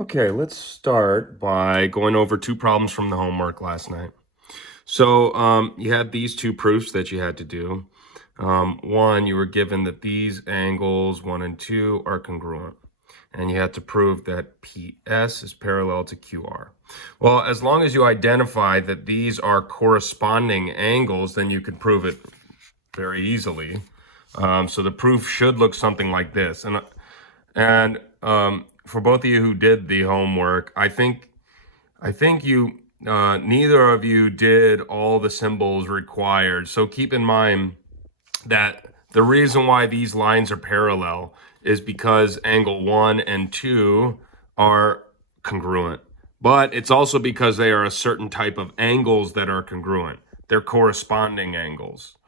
Okay, let's start by going over two problems from the homework last night. So you had these two proofs that you had to do. One, you were given that these angles 1 and 2 are congruent. And you had to prove that PS is parallel to QR. Well, as long as you identify that these are corresponding angles, then you can prove it very easily. So the proof should look something like this. And for both of you who did the homework, I think you neither of you did all the symbols required. So keep in mind that the reason why these lines are parallel is because angle 1 and 2 are congruent. But it's also because they are a certain type of angles that are congruent. They're corresponding angles.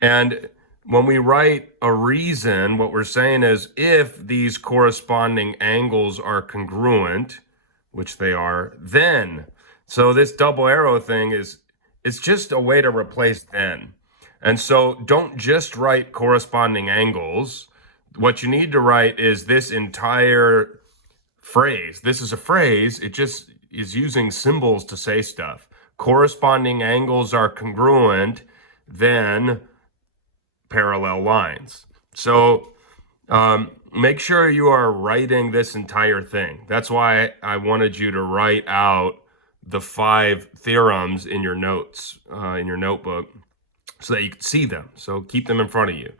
And when we write a reason, what we're saying is if these corresponding angles are congruent, which they are, then. So this double arrow thing it's just a way to replace then. And so don't just write corresponding angles. What you need to write is this entire phrase. This is a phrase. It just is using symbols to say stuff. Corresponding angles are congruent, then parallel lines. So make sure you are writing this entire thing. That's why I wanted you to write out the 5 theorems in your notes, in your notebook, so that you can see them. So keep them in front of you.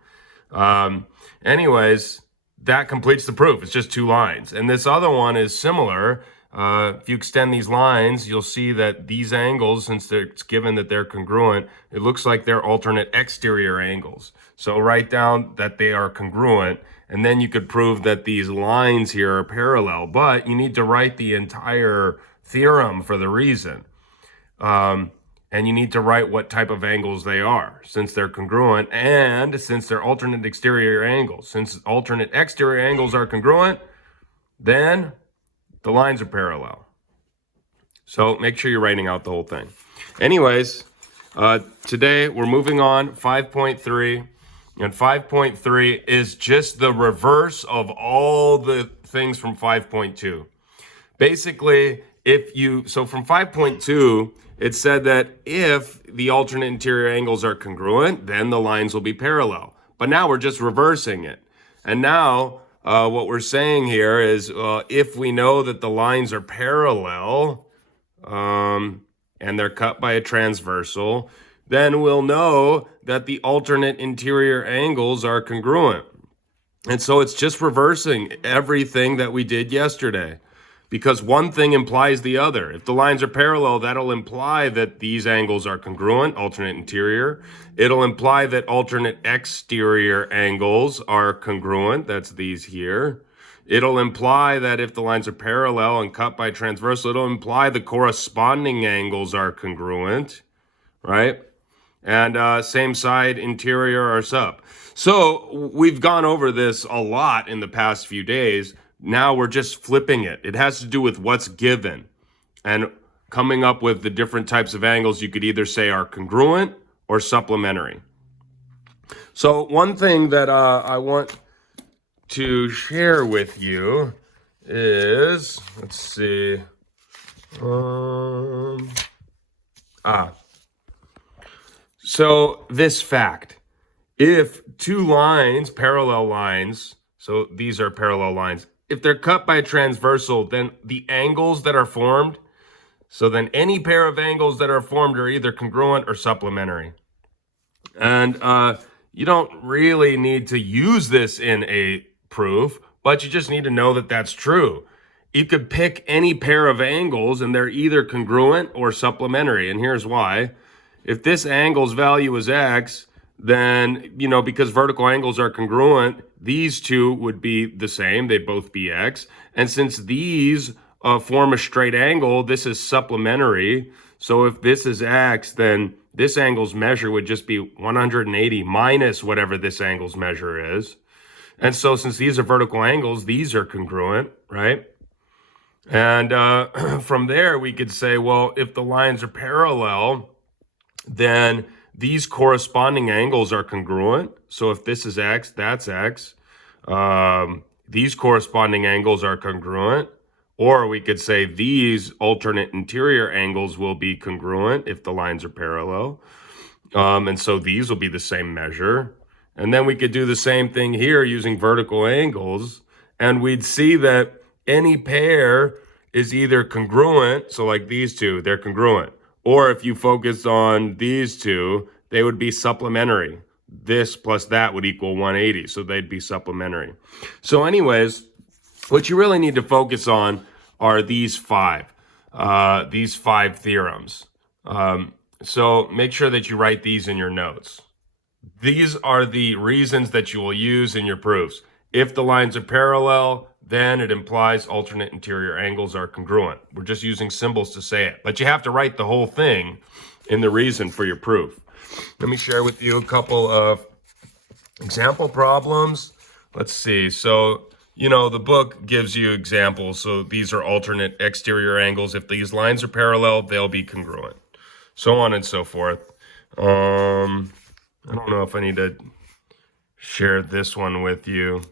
Anyways, that completes the proof. It's just 2 lines. And this other one is similar. If you extend these lines, you'll see that these angles, since it's given that they're congruent, it looks like they're alternate exterior angles. So write down that they are congruent, and then you could prove that these lines here are parallel. But you need to write the entire theorem for the reason. And you need to write what type of angles they are, since they're congruent and since they're alternate exterior angles. Since alternate exterior angles are congruent, then the lines are parallel. So make sure you're writing out the whole thing. Anyways, today we're moving on, 5.3. And 5.3 is just the reverse of all the things from 5.2. Basically, so from 5.2, it said that if the alternate interior angles are congruent, then the lines will be parallel. But now we're just reversing it. And now what we're saying here is if we know that the lines are parallel and they're cut by a transversal, then we'll know that the alternate interior angles are congruent. And so it's just reversing everything that we did yesterday, because one thing implies the other. If the lines are parallel, that'll imply that these angles are congruent, alternate interior. It'll imply that alternate exterior angles are congruent, that's these here. It'll imply that if the lines are parallel and cut by transversal, it'll imply the corresponding angles are congruent, right? And same side, interior or sub. So we've gone over this a lot in the past few days. Now we're just flipping it. It has to do with what's given and coming up with the different types of angles you could either say are congruent or supplementary. So one thing that I want to share with you is, let's see, so this fact, if 2 lines, parallel lines, so these are parallel lines, if they're cut by a transversal, then the angles that are formed, so then any pair of angles that are formed are either congruent or supplementary. And you don't really need to use this in a proof, but you just need to know that that's true. You could pick any pair of angles and they're either congruent or supplementary. And here's why. If this angle's value is x, then, because vertical angles are congruent, these two would be the same. They'd both be x. And since these form a straight angle, this is supplementary. So if this is x, then this angle's measure would just be 180 minus whatever this angle's measure is. And so since these are vertical angles, these are congruent, right? And from there, we could say, well, if the lines are parallel, then these corresponding angles are congruent. So if this is x, that's x. These corresponding angles are congruent. Or we could say these alternate interior angles will be congruent if the lines are parallel. And so these will be the same measure. And then we could do the same thing here using vertical angles. And we'd see that any pair is either congruent. So like these two, they're congruent. Or if you focus on these two, they would be supplementary. This plus that would equal 180. So they'd be supplementary. So anyways, what you really need to focus on are these five theorems. So make sure that you write these in your notes. These are the reasons that you will use in your proofs. If the lines are parallel, then it implies alternate interior angles are congruent. We're just using symbols to say it, but you have to write the whole thing in the reason for your proof. Let me share with you a couple of example problems. Let's see. So, the book gives you examples. So these are alternate exterior angles. If these lines are parallel, they'll be congruent. So on and so forth. I don't know if I need to share this one with you.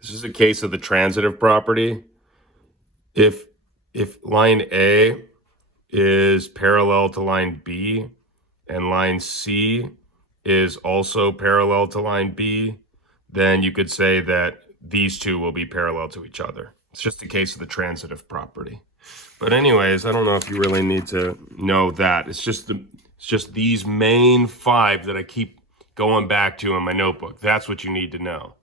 This is a case of the transitive property. If line A is parallel to line B and line C is also parallel to line B, then you could say that these two will be parallel to each other. It's just a case of the transitive property. But anyways, I don't know if you really need to know that. It's just these main five that I keep going back to in my notebook. That's what you need to know.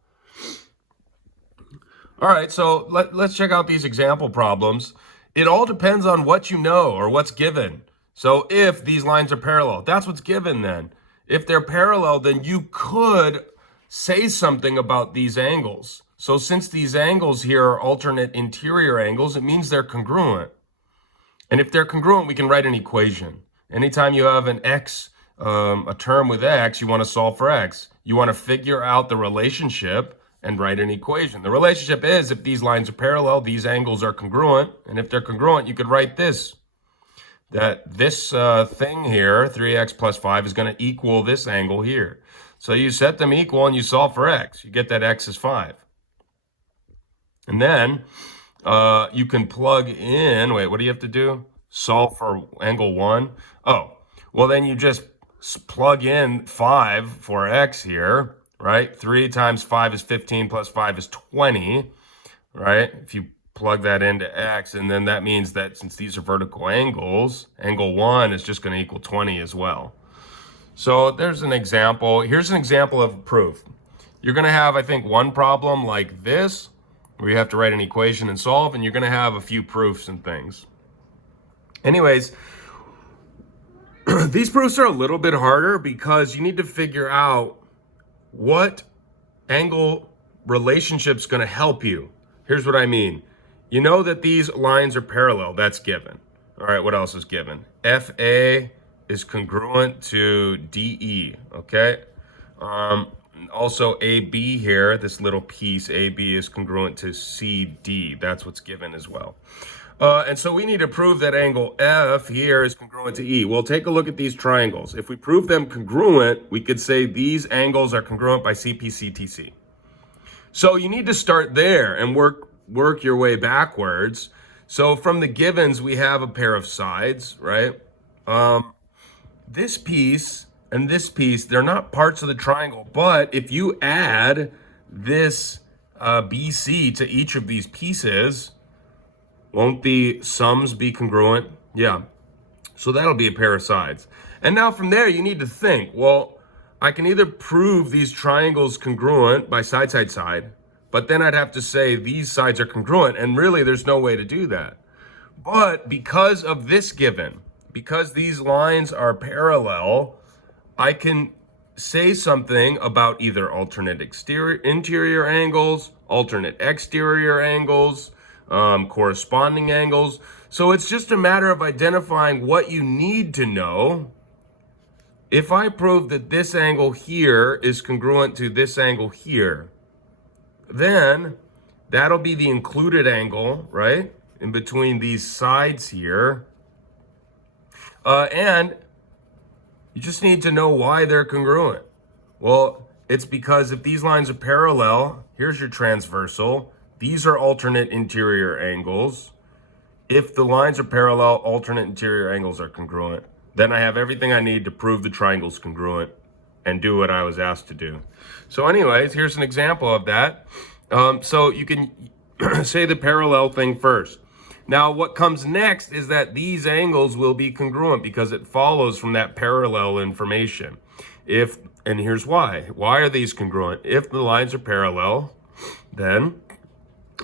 All right, so let's check out these example problems. It all depends on what you know or what's given. So if these lines are parallel, that's what's given then. If they're parallel, then you could say something about these angles. So since these angles here are alternate interior angles, it means they're congruent. And if they're congruent, we can write an equation. Anytime you have an x, a term with x, you want to solve for x. You want to figure out the relationship and write an equation. The relationship is if these lines are parallel, these angles are congruent. And if they're congruent, you could write this. That this thing here, 3x plus 5, is going to equal this angle here. So you set them equal and you solve for x. You get that x is 5. And then you can plug in, wait, what do you have to do? Solve for angle 1. Oh, well then you just plug in 5 for x here, right? 3 times 5 is 15 plus 5 is 20, right? If you plug that into x, and then that means that since these are vertical angles, angle 1 is just going to equal 20 as well. So there's an example. Here's an example of a proof. You're going to have, I think, one problem like this, where you have to write an equation and solve, and you're going to have a few proofs and things. Anyways, these proofs are a little bit harder because you need to figure out what angle relationship's going to help you. Here's what I mean. You know that these lines are parallel. That's given. All right, what else is given? FA is congruent to DE, okay? Also, AB here, this little piece, AB is congruent to CD. That's what's given as well. And so we need to prove that angle F here is congruent to E. Well, take a look at these triangles. If we prove them congruent, we could say these angles are congruent by CPCTC. So you need to start there and work your way backwards. So from the givens, we have a pair of sides, right? This piece and this piece, they're not parts of the triangle, but if you add this BC to each of these pieces, won't the sums be congruent? Yeah. So that'll be a pair of sides. And now from there, you need to think, well, I can either prove these triangles congruent by side, side, side, but then I'd have to say these sides are congruent, and really there's no way to do that. But because of this given, because these lines are parallel, I can say something about either alternate interior angles, alternate exterior angles, corresponding angles. So it's just a matter of identifying what you need to know. If I prove that this angle here is congruent to this angle here, then that'll be the included angle, right? In between these sides here. And you just need to know why they're congruent. Well, it's because if these lines are parallel, here's your transversal. These are alternate interior angles. If the lines are parallel, alternate interior angles are congruent. Then I have everything I need to prove the triangle's congruent and do what I was asked to do. So anyways, here's an example of that. So you can say the parallel thing first. Now what comes next is that these angles will be congruent because it follows from that parallel information. And here's why. Why are these congruent? If the lines are parallel, then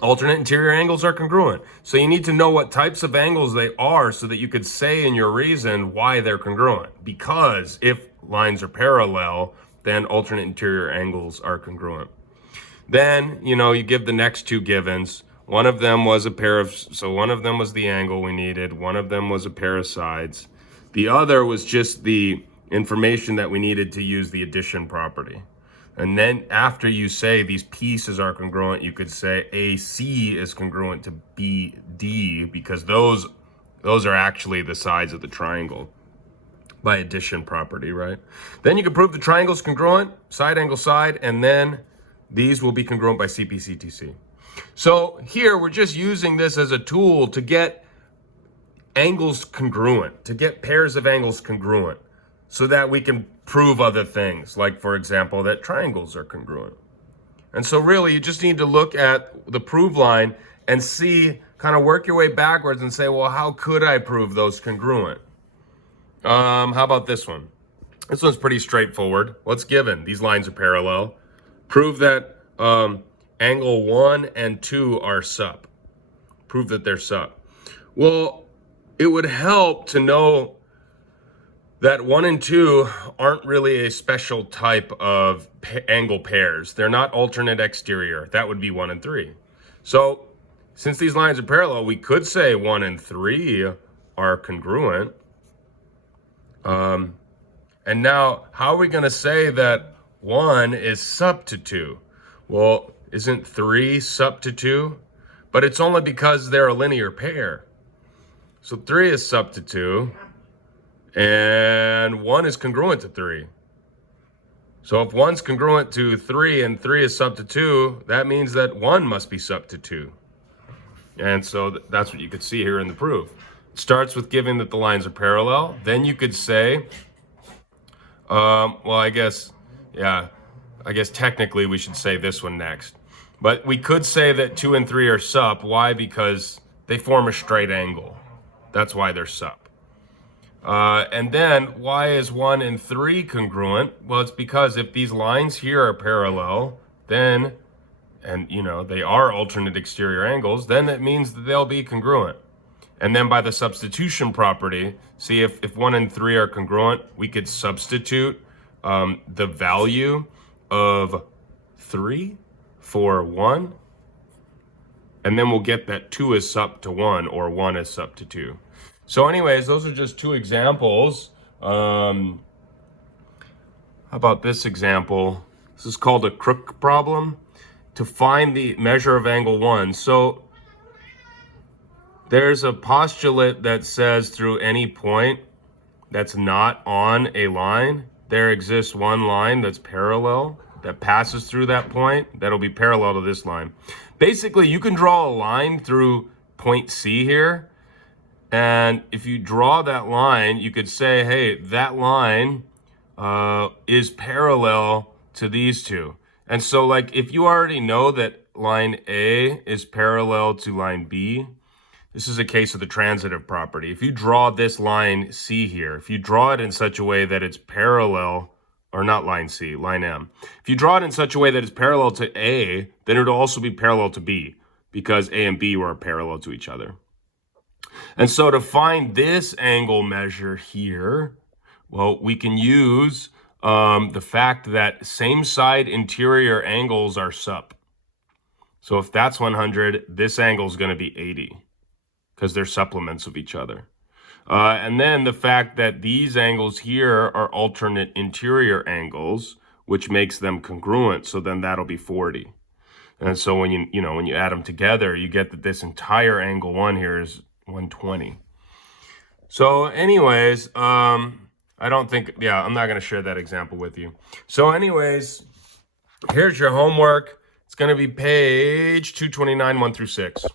alternate interior angles are congruent. So you need to know what types of angles they are so that you could say in your reason why they're congruent. Because if lines are parallel, then alternate interior angles are congruent. Then, you give the next two givens. One of them was one of them was the angle we needed. One of them was a pair of sides. The other was just the information that we needed to use the addition property. And then after you say these pieces are congruent, you could say AC is congruent to BD because those are actually the sides of the triangle by addition property, right? Then you can prove the triangle's congruent, side angle side, and then these will be congruent by CP/CTC. So here we're just using this as a tool to get angles congruent, to get pairs of angles congruent, so that we can prove other things, like for example, that triangles are congruent. And so really you just need to look at the prove line and see, kind of work your way backwards and say, well, how could I prove those congruent? How about this one? This one's pretty straightforward. What's given? These lines are parallel. Prove that angle 1 and 2 are sup. Prove that they're sup. Well, it would help to know that 1 and 2 aren't really a special type of angle pairs. They're not alternate exterior. That would be 1 and 3. So since these lines are parallel, we could say 1 and 3 are congruent. And now, how are we going to say that 1 is sup to 2? Well, isn't 3 sup to 2? But it's only because they're a linear pair. So 3 is sup to 2. And 1 is congruent to 3. So if 1's congruent to 3 and 3 is sup to 2, that means that 1 must be sup to 2. And so that's what you could see here in the proof. It starts with giving that the lines are parallel. Then you could say, I guess technically we should say this one next. But we could say that 2 and 3 are sup. Why? Because they form a straight angle. That's why they're sup. And then why is 1 and 3 congruent? Well, it's because if these lines here are parallel, then, and they are alternate exterior angles, then that means that they'll be congruent. And then by the substitution property, see if 1 and 3 are congruent, we could substitute the value of 3 for 1. And then we'll get that 2 is sup to 1 or 1 is sup to 2. So anyways, those are just two examples. How about this example? This is called a crook problem. To find the measure of angle 1. So there's a postulate that says through any point that's not on a line, there exists one line that's parallel, that passes through that point, that'll be parallel to this line. Basically, you can draw a line through point C here. And if you draw that line, you could say, hey, that line is parallel to these two. And so like if you already know that line A is parallel to line B, this is a case of the transitive property. If you draw this line C here, if you draw it in such a way that it's parallel, or not line C, line M. If you draw it in such a way that it's parallel to A, then it would also be parallel to B because A and B were parallel to each other. And so to find this angle measure here, well, we can use the fact that same side interior angles are sup. So if that's 100, this angle is going to be 80 because they're supplements of each other. And then the fact that these angles here are alternate interior angles, which makes them congruent. So then that'll be 40. And so when you add them together, you get that this entire angle 1 here is 120. So anyways, I'm not going to share that example with you. So anyways, here's your homework. It's going to be page 229, 1 through 6.